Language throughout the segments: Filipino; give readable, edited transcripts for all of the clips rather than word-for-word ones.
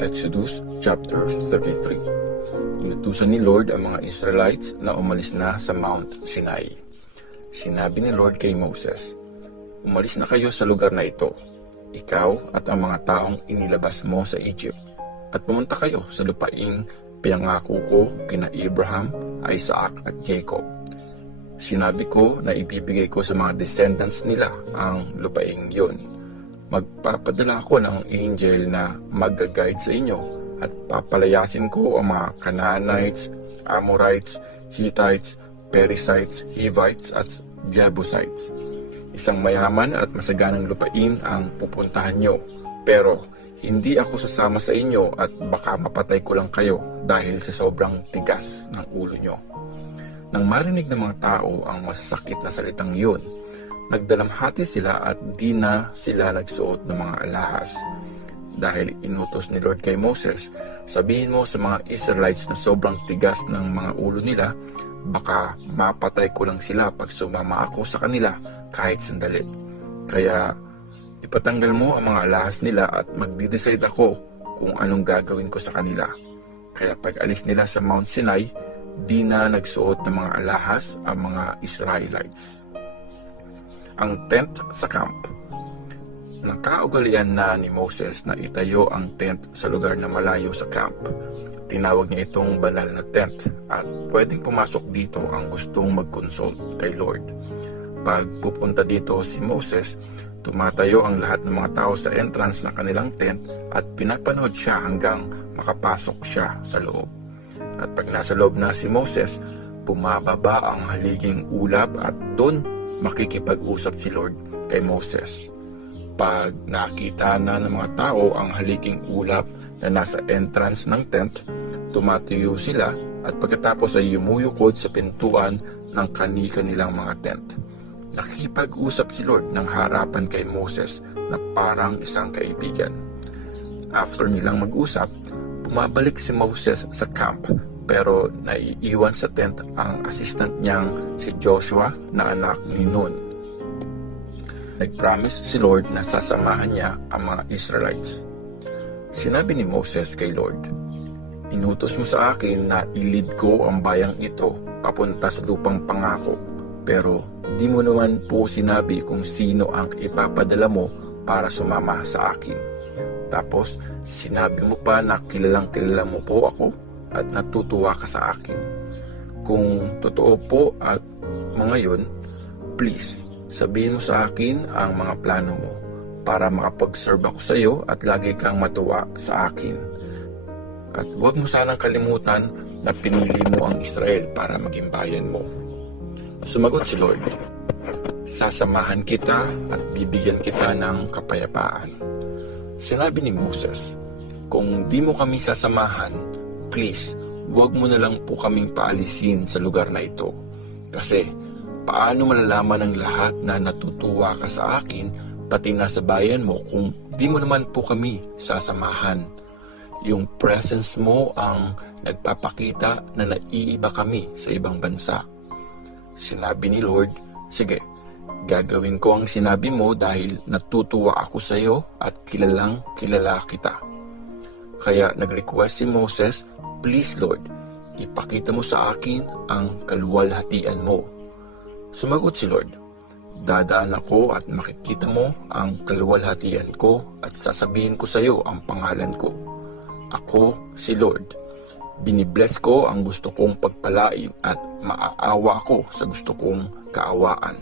Exodus chapter 33. Inutusan ni Lord ang mga Israelites na umalis na sa Mount Sinai. Sinabi ni Lord kay Moses, "Umalis na kayo sa lugar na ito, ikaw at ang mga taong inilabas mo sa Egypt, at pumunta kayo sa lupaing pinangako ko kina Abraham, Isaac at Jacob. Sinabi ko na ibibigay ko sa mga descendants nila ang lupaing yon. Magpapadala ako ng angel na mag-guide sa inyo at papalayasin ko ang mga Canaanites, Amorites, Hittites, Perizzites, Hivites at Jebusites. Isang mayaman at masaganang lupain ang pupuntahan nyo, pero hindi ako sasama sa inyo at baka mapatay ko lang kayo dahil sa sobrang tigas ng ulo nyo." Nang marinig ng mga tao ang masasakit na salitang yun, nagdalamhati sila at di na sila nagsuot ng mga alahas. Dahil inutos ni Lord kay Moses, "Sabihin mo sa mga Israelites na sobrang tigas ng mga ulo nila, baka mapatay ko lang sila pag sumama ako sa kanila kahit sandali. Kaya ipatanggal mo ang mga alahas nila at magde-decide ako kung anong gagawin ko sa kanila." Kaya pag alis nila sa Mount Sinai, di na nagsuot ng mga alahas ang mga Israelites. Ang tent sa camp. Nakaugalian na ni Moses na itayo ang tent sa lugar na malayo sa camp. Tinawag niya itong banal na tent at pwedeng pumasok dito ang gustong mag-consult kay Lord. Pag pupunta dito si Moses, tumatayo ang lahat ng mga tao sa entrance ng kanilang tent at pinapanood siya hanggang makapasok siya sa loob. At pag nasa loob na si Moses, bumababa ang haliging ulap at doon makikipag-usap si Lord kay Moses. Pag nakita na ng mga tao ang haliging ulap na nasa entrance ng tent, tumatayo sila at pagkatapos ay yumuyukod sa pintuan ng kani-kanilang mga tent. Nakikipag-usap si Lord ng harapan kay Moses na parang isang kaibigan. After nilang mag-usap, bumabalik si Moses sa camp, pero naiiwan sa tent ang assistant niyang si Joshua na anak ni Nun. Nag-promise si Lord na sasamahan niya ang mga Israelites. Sinabi ni Moses kay Lord, "Inutos mo sa akin na ilid ko ang bayang ito papunta sa lupang pangako, pero di mo naman po sinabi kung sino ang ipapadala mo para sumama sa akin. Tapos sinabi mo pa na kilalang kilala mo po ako at natutuwa ka sa akin. Kung totoo po at mga yun, please, sabihin mo sa akin ang mga plano mo para makapag-serve ako sa iyo at lagi kang matuwa sa akin. At huwag mo sanang kalimutan na pinili mo ang Israel para maging bayan mo." Sumagot si Lord, "Sasamahan kita at bibigyan kita ng kapayapaan." Sinabi ni Moses, "Kung di mo kami sasamahan, please, huwag mo na lang po kaming paalisin sa lugar na ito. Kasi paano malalaman ng lahat na natutuwa ka sa akin pati na sa bayan mo kung di mo naman po kami sasamahan? Yung presence mo ang nagpapakita na naiiba kami sa ibang bansa." Sinabi ni Lord, "Sige, gagawin ko ang sinabi mo dahil natutuwa ako sa iyo at kilalang kilala kita." Kaya nag-request si Moses, "Please Lord, ipakita mo sa akin ang kaluwalhatian mo." Sumagot si Lord, "Dadaan ako at makikita mo ang kaluwalhatian ko at sasabihin ko sa iyo ang pangalan ko. Ako si Lord. Binibless ko ang gusto kong pagpalain at maaawa ako sa gusto kong kaawaan.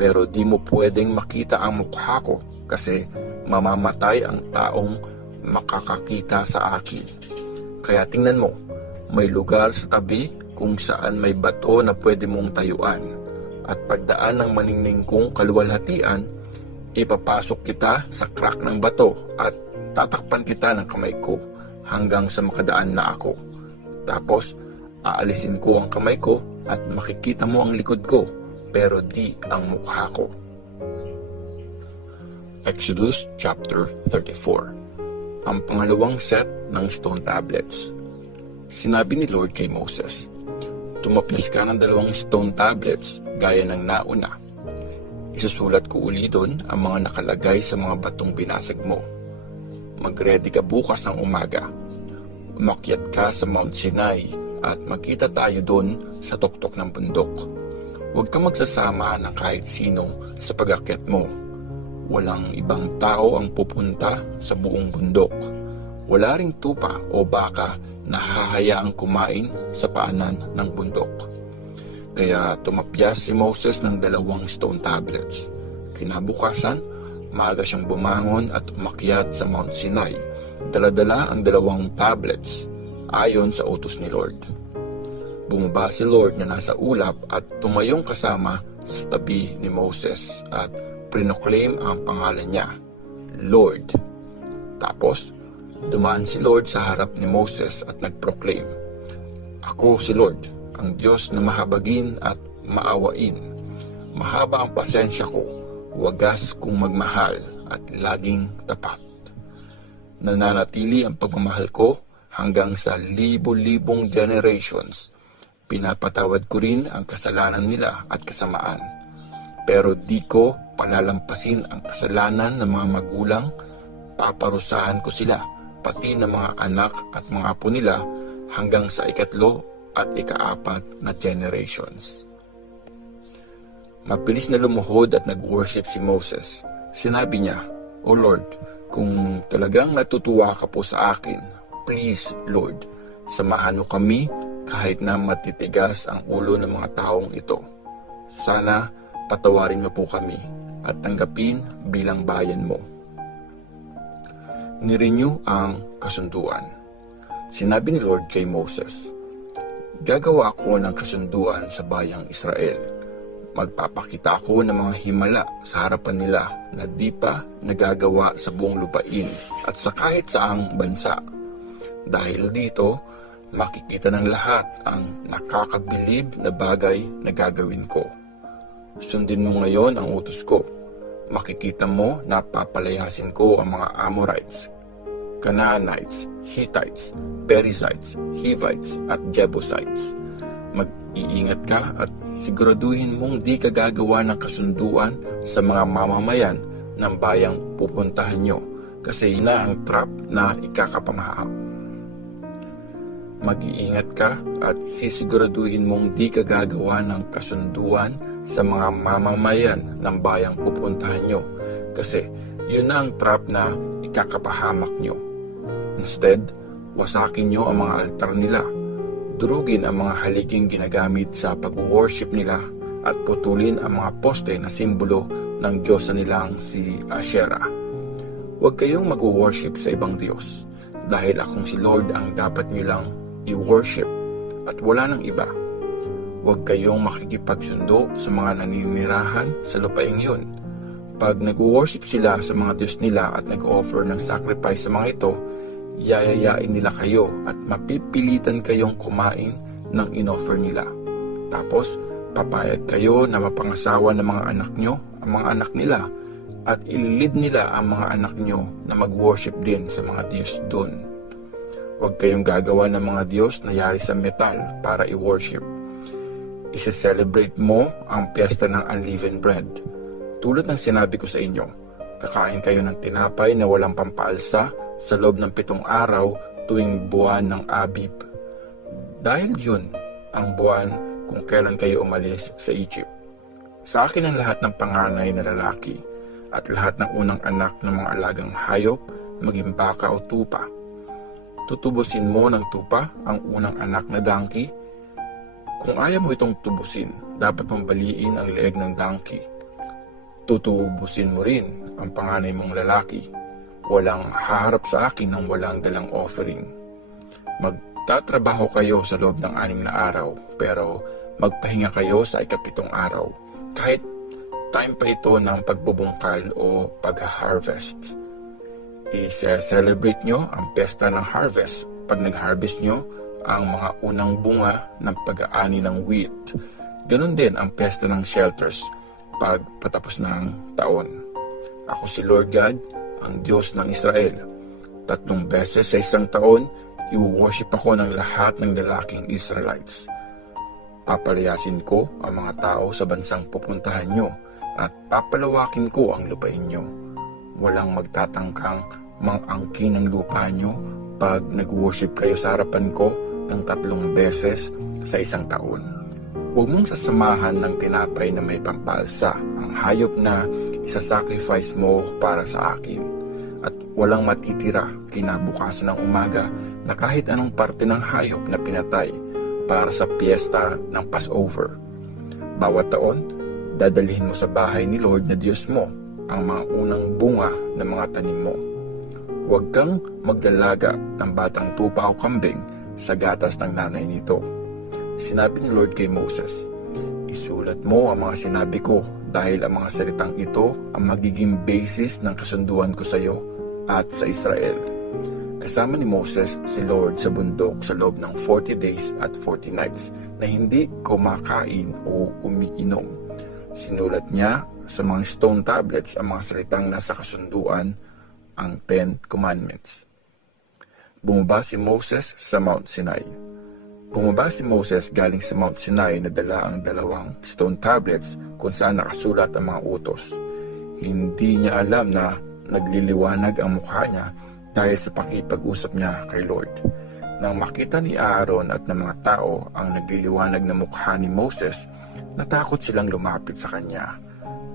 Pero di mo pwedeng makita ang mukha ko kasi mamamatay ang taong makakakita sa akin. Kaya tingnan mo, may lugar sa tabi kung saan may bato na pwede mong tayuan. At pagdaan ng maningning kong kaluwalhatian, ipapasok kita sa crack ng bato at tatakpan kita ng kamay ko hanggang sa makadaan na ako. Tapos, aalisin ko ang kamay ko at makikita mo ang likod ko, pero di ang mukha ko." Exodus chapter 34. ang pangalawang set ng stone tablets. Sinabi ni Lord kay Moses, "Tumapyas ka ng 2 stone tablets gaya ng nauna. Isusulat ko uli doon ang mga nakalagay sa mga batong binasag mo. Mag-ready ka bukas ng umaga. Umakyat ka sa Mount Sinai at magkita tayo doon sa tuktok ng bundok. Huwag kang magsasama ng kahit sino sa pag-akyat mo. Walang ibang tao ang pupunta sa buong bundok. Wala ring tupa o baka na hahayaang kumain sa paanan ng bundok." Kaya tumapyas si Moses ng 2 stone tablets. Kinabukasan, maaga siyang bumangon at umakyat sa Mount Sinai. Dala-dala ang 2 tablets ayon sa utos ni Lord. Bumaba si Lord na nasa ulap at tumayong kasama sa tabi ni Moses at prinoclaim ang pangalan niya, Lord. Tapos, dumaan si Lord sa harap ni Moses at nagproclaim, "Ako si Lord, ang Diyos na mahabagin at maawain. Mahaba ang pasensya ko, wagas kong magmahal at laging tapat. Nananatili ang pagmamahal ko hanggang sa libo-libong generations. Pinapatawad ko rin ang kasalanan nila at kasamaan. Pero di ko palalampasin ang kasalanan ng mga magulang. Paparusahan ko sila, pati ng mga anak at mga apo nila hanggang sa 3 at 4 na generations." Mabilis na lumuhod at nag-worship si Moses. Sinabi niya, "O Lord, kung talagang natutuwa ka po sa akin, please Lord, samahan mo kami kahit na matitigas ang ulo ng mga taong ito. Sana patawarin mo po kami at tanggapin bilang bayan mo." Nirenew ang kasunduan. Sinabi ni Lord kay Moses, "Gagawa ako ng kasunduan sa bayang Israel. Magpapakita ako ng mga himala sa harapan nila na di pa nagagawa sa buong lupain at sa kahit saang bansa. Dahil dito, makikita ng lahat ang nakakabilib na bagay na gagawin ko. Sundin mo ngayon ang utos ko. Makikita mo na papalayasin ko ang mga Amorites, Canaanites, Hittites, Perizzites, Hivites at Jebusites. Mag-iingat ka at siguraduhin mong di ka gagawa ng kasunduan sa mga mamamayan ng bayang pupuntahan nyo, kasi yun na ang trap na ikakapamaha. Mag-iingat ka at sisiguraduhin mong di ka gagawa ng kasunduan sa mga mamamayan ng bayang pupuntahan nyo, kasi yun na ang trap na ikakapahamak nyo. Instead, wasakin nyo ang mga altar nila. Durugin ang mga haliking ginagamit sa pag-worship nila at putulin ang mga poste na simbolo ng Diyos nilang si Asherah. Huwag kayong mag-worship sa ibang Diyos, dahil akong si Lord ang dapat nyo lang i-worship at wala nang iba. Huwag kayong makikipagsundo sa mga naninirahan sa lupaing yun. Pag nag-worship sila sa mga Diyos nila at nag-offer ng sacrifice sa mga ito, yayayain nila kayo at mapipilitan kayong kumain ng in-offer nila. Tapos, papayag kayo na mapangasawa ng mga anak nyo ang mga anak nila at ililid nila ang mga anak nyo na mag-worship din sa mga Diyos doon. Huwag kayong gagawa ng mga Diyos na yari sa metal para i-worship. Ise-celebrate mo ang piyesta ng unleavened bread. Tulad ng sinabi ko sa inyo, kakain kayo ng tinapay na walang pampaalsa sa loob ng 7 araw tuwing buwan ng Abib. Dahil yun ang buwan kung kailan kayo umalis sa Egypt. Sa akin ang lahat ng panganay na lalaki at lahat ng unang anak ng mga alagang hayop, maging baka o tupa. Tutubusin mo ng tupa ang unang anak na donkey. Kung ayaw mo itong tubusin, dapat mong baliin ang leeg ng donkey. Tutubusin mo rin ang panganay mong lalaki. Walang haharap sa akin ng walang dalang offering. Magtatrabaho kayo sa loob ng 6 na araw, pero magpahinga kayo sa 7 araw, kahit time pa ito ng pagbubungkal o pag-harvest. I-celebrate nyo ang pesta ng harvest pag nag-harvest nyo ang mga unang bunga ng pag-aani ng wheat. Ganon din ang pesta ng shelters pag patapos ng taon. Ako si Lord God, ang Diyos ng Israel. 3 beses sa isang taon, i-worship ako ng lahat ng lalaking Israelites. Papalayasin ko ang mga tao sa bansang pupuntahan nyo at papalawakin ko ang lupain nyo. Walang magtatangkang mang-angkin ng lupa nyo pag nag-worship kayo sa harapan ko ng 3 beses sa isang taon. Huwag mong sasamahan ng tinapay na may pampalsa ang hayop na isasacrifice mo para sa akin. At walang matitira kinabukasan ng umaga na kahit anong parte ng hayop na pinatay para sa piyesta ng Passover. Bawat taon, dadalhin mo sa bahay ni Lord na Diyos mo ang mga unang bunga ng mga tanim mo. Huwag kang magdalaga ng batang tupa o kambing sa gatas ng nanay nito. Sinabi ni Lord kay Moses, isulat mo ang mga sinabi ko dahil ang mga salitang ito ang magiging basis ng kasunduan ko sa iyo at sa Israel. Kasama ni Moses si Lord sa bundok sa loob ng 40 days at 40 nights na hindi kumakain o umiinom. Sinulat niya sa mga stone tablets ang mga salitang nasa kasunduan, ang 10 Commandments. Bumaba si Moses sa Mount Sinai. Bumaba si Moses galing sa Mount Sinai na dala ang 2 stone tablets kung saan nakasulat ang mga utos. Hindi niya alam na nagliliwanag ang mukha niya dahil sa pakipag-usap niya kay Lord. Nang makita ni Aaron at ng mga tao ang nagliliwanag na mukha ni Moses, natakot silang lumapit sa kanya.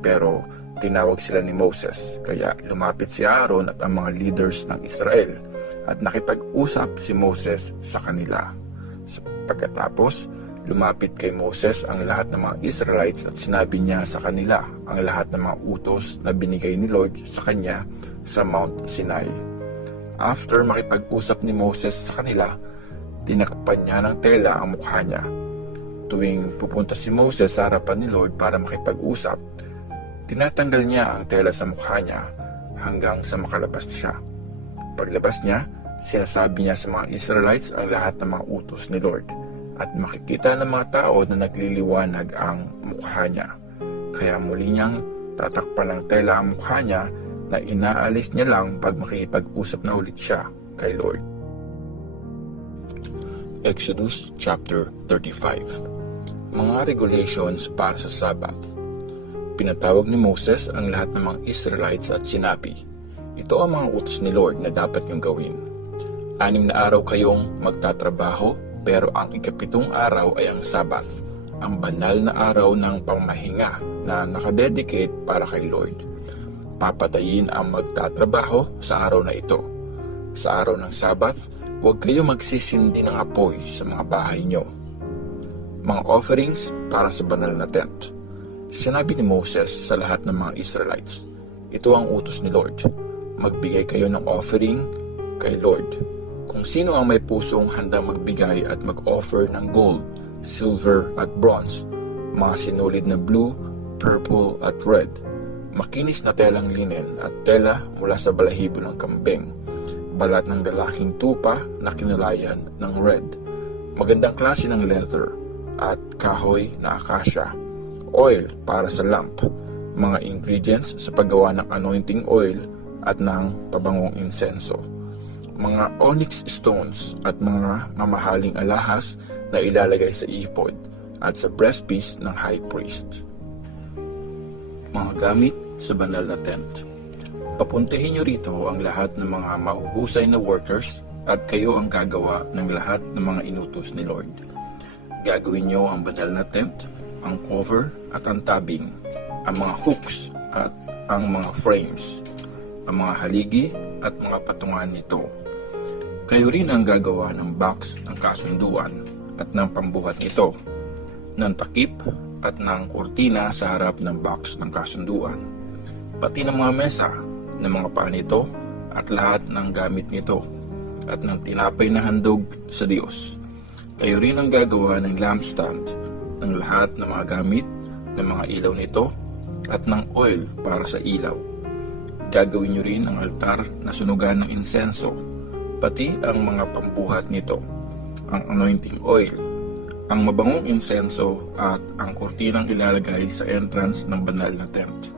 Pero tinawag sila ni Moses, kaya lumapit si Aaron at ang mga leaders ng Israel at nakipag-usap si Moses sa kanila. Pagkatapos, lumapit kay Moses ang lahat ng mga Israelites at sinabi niya sa kanila ang lahat ng mga utos na binigay ni Lord sa kanya sa Mount Sinai. After makipag-usap ni Moses sa kanila, tinakpan niya ng tela ang mukha niya. Tuwing pupunta si Moses sa harapan ni Lord para makipag-usap, tinatanggal niya ang tela sa mukha niya hanggang sa makalabas siya. Paglabas niya, sinasabi niya sa mga Israelites ang lahat ng mga utos ni Lord at makikita ng mga tao na nagliliwanag ang mukha niya. Kaya muli niyang tatakpan ng tela ang mukha niya na inaalis niya lang pag makikipag-usap na ulit siya kay Lord. Exodus chapter 35. Mga regulations para sa Sabbath. Pinatawag ni Moses ang lahat ng mga Israelites at sinabi, ito ang mga utos ni Lord na dapat niyong gawin. 6 na araw kayong magtatrabaho, pero ang ika-7 araw ay ang Sabbath, ang banal na araw ng pamahinga na nakadedicate para kay Lord. Papatayin ang magtatrabaho sa araw na ito. Sa araw ng Sabbath, huwag kayo magsisindi ng apoy sa mga bahay nyo. Mga offerings para sa banal na tent. Sinabi ni Moses sa lahat ng mga Israelites, ito ang utos ni Lord. Magbigay kayo ng offering kay Lord. Kung sino ang may pusong handang magbigay at mag-offer ng gold, silver at bronze, mga sinulid na blue, purple at red, makinis na telang linen at tela mula sa balahibo ng kambing, balat ng lalaking tupa na kinulayan ng red, magandang klase ng leather at kahoy na akasya, oil para sa lamp, mga ingredients sa paggawa ng anointing oil at ng pabangong insenso, mga onyx stones at mga mamahaling alahas na ilalagay sa ephod at sa breastpiece ng high priest. Mga gamit sa banal na tent. Papuntahin niyo rito ang lahat ng mga mahuhusay na workers at kayo ang gagawa ng lahat ng mga inutos ni Lord. Gagawin niyo ang banal na tent, ang cover at ang tabing, ang mga hooks at ang mga frames, ang mga haligi at mga patungan nito. Kayo rin ang gagawa ng box ng kasunduan at ng pambuhat nito, ng takip at ng kurtina sa harap ng box ng kasunduan, pati ng mga mesa, ng mga paa nito at lahat ng gamit nito, at ng tinapay na handog sa Diyos. Kayo rin ang gagawa ng lampstand, ng lahat ng mga gamit, ng mga ilaw nito, at ng oil para sa ilaw. Gagawin niyo rin ang altar na sunugan ng insenso, pati ang mga pambuhat nito, ang anointing oil, ang mabangong insenso at ang kurtinang ilalagay sa entrance ng banal na tent,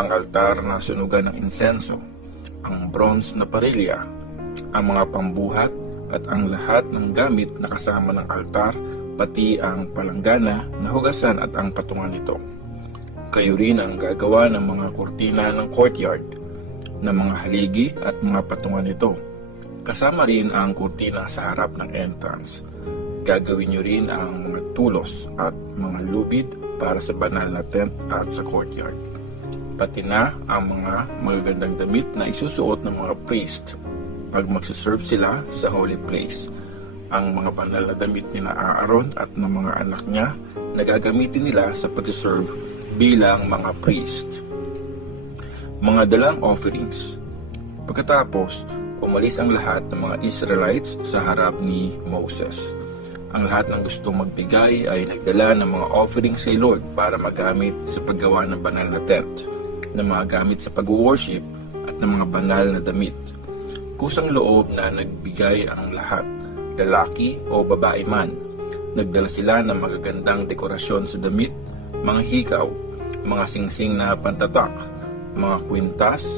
ang altar na sunugan ng insenso, ang bronze na parilya, ang mga pambuhat at ang lahat ng gamit na kasama ng altar, pati ang palanggana na hugasan at ang patungan nito. Kayo rin ang gagawa ng mga kurtina ng courtyard, ng mga haligi at mga patungan nito. Kasama rin ang kurtina sa harap ng entrance. Gagawin nyo rin ang mga tulos at mga lubid para sa banal na tent at sa courtyard. Pati na ang mga magagandang damit na isusuot ng mga priest pag magsiserve sila sa holy place. Ang mga banal na damit ni Aaron at ng mga anak niya na gagamitin nila sa pag-serve bilang mga priest. Mga dalang offerings. Pagkatapos, umalis ang lahat ng mga Israelites sa harap ni Moses. Ang lahat ng gustong magbigay ay nagdala ng mga offerings kay Lord para magamit sa paggawa ng banal na tent, ng mga gamit sa pag-worship at ng mga banal na damit. Kusang loob na nagbigay ang lahat, lalaki o babae man. Nagdala sila ng magagandang dekorasyon sa damit, mga hikaw, mga singsing na pantatak, mga kwintas,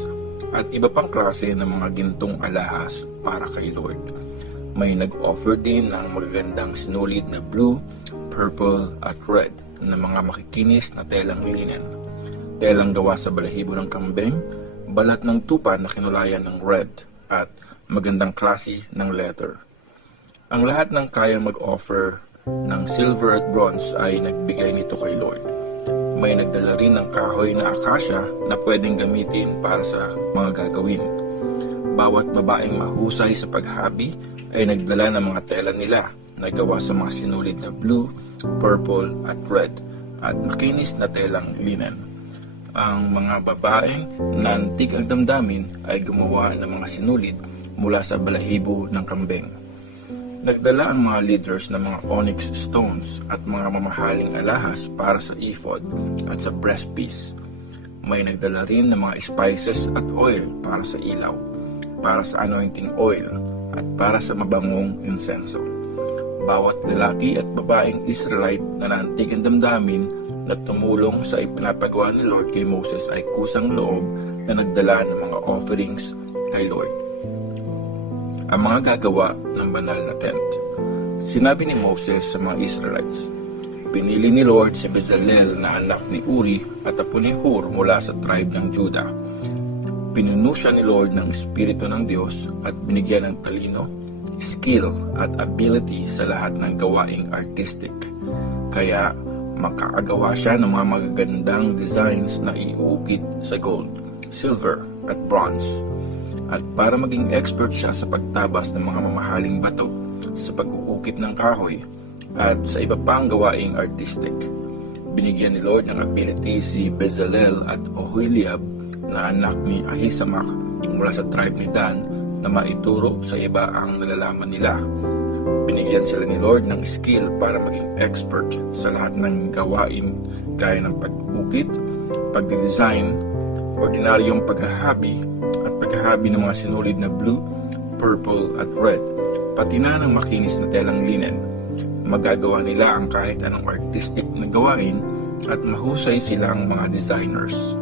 at iba pang klase ng mga gintong alahas para kay Lord. May nag-offer din ng magagandang sinulid na blue, purple at red na mga makikinis na telang linen. Telang gawa sa balahibo ng kambing, balat ng tupa na kinulayan ng red, at magandang klase ng leather. Ang lahat ng kayang mag-offer ng silver at bronze ay nagbigay nito kay Lord. May nagdala rin ng kahoy na akasya na pwedeng gamitin para sa mga gagawin. Bawat babaeng mahusay sa paghabi ay nagdala ng mga tela nila na gawa sa mga sinulid na blue, purple at red at makinis na telang linen. Ang mga babaeng nantig ang damdamin ay gumawa ng mga sinulid mula sa balahibo ng kambing. Nagdala ang mga leaders ng mga onyx stones at mga mamahaling alahas para sa ephod at sa breastpiece. May nagdala rin ng mga spices at oil para sa ilaw, para sa anointing oil, at para sa mabangong insenso. Bawat lalaki at babaeng Israelite na nantig ang damdamin na tumulong sa ipinapagawa ni Lord kay Moses ay kusang loob na nagdala ng mga offerings kay Lord. Ang mga gagawa ng banal na tent. Sinabi ni Moses sa mga Israelites, pinili ni Lord si Bezalel na anak ni Uri at apo ni Hur mula sa tribe ng Judah. Pinuno siya ni Lord ng Espiritu ng Diyos at binigyan ng talino, skill at ability sa lahat ng gawaing artistic. Kaya makakagawa siya ng mga magagandang designs na iukit sa gold, silver at bronze. At para maging expert siya sa pagtabas ng mga mamahaling bato, sa pag-uukit ng kahoy, at sa iba pang gawaing artistic. Binigyan ni Lord ng ability si Bezalel at Oholiab na anak ni Ahisamach mula sa tribe ni Dan na maituro sa iba ang nalalaman nila. Binigyan sila ni Lord ng skill para maging expert sa lahat ng gawain gaya ng pag-ukit, pag-design, ordinaryong paghahabi at paghahabi ng mga sinulid na blue, purple at red, pati na ng makinis na telang linen. Magagawa nila ang kahit anong artistic na gawain at mahusay silang mga designers.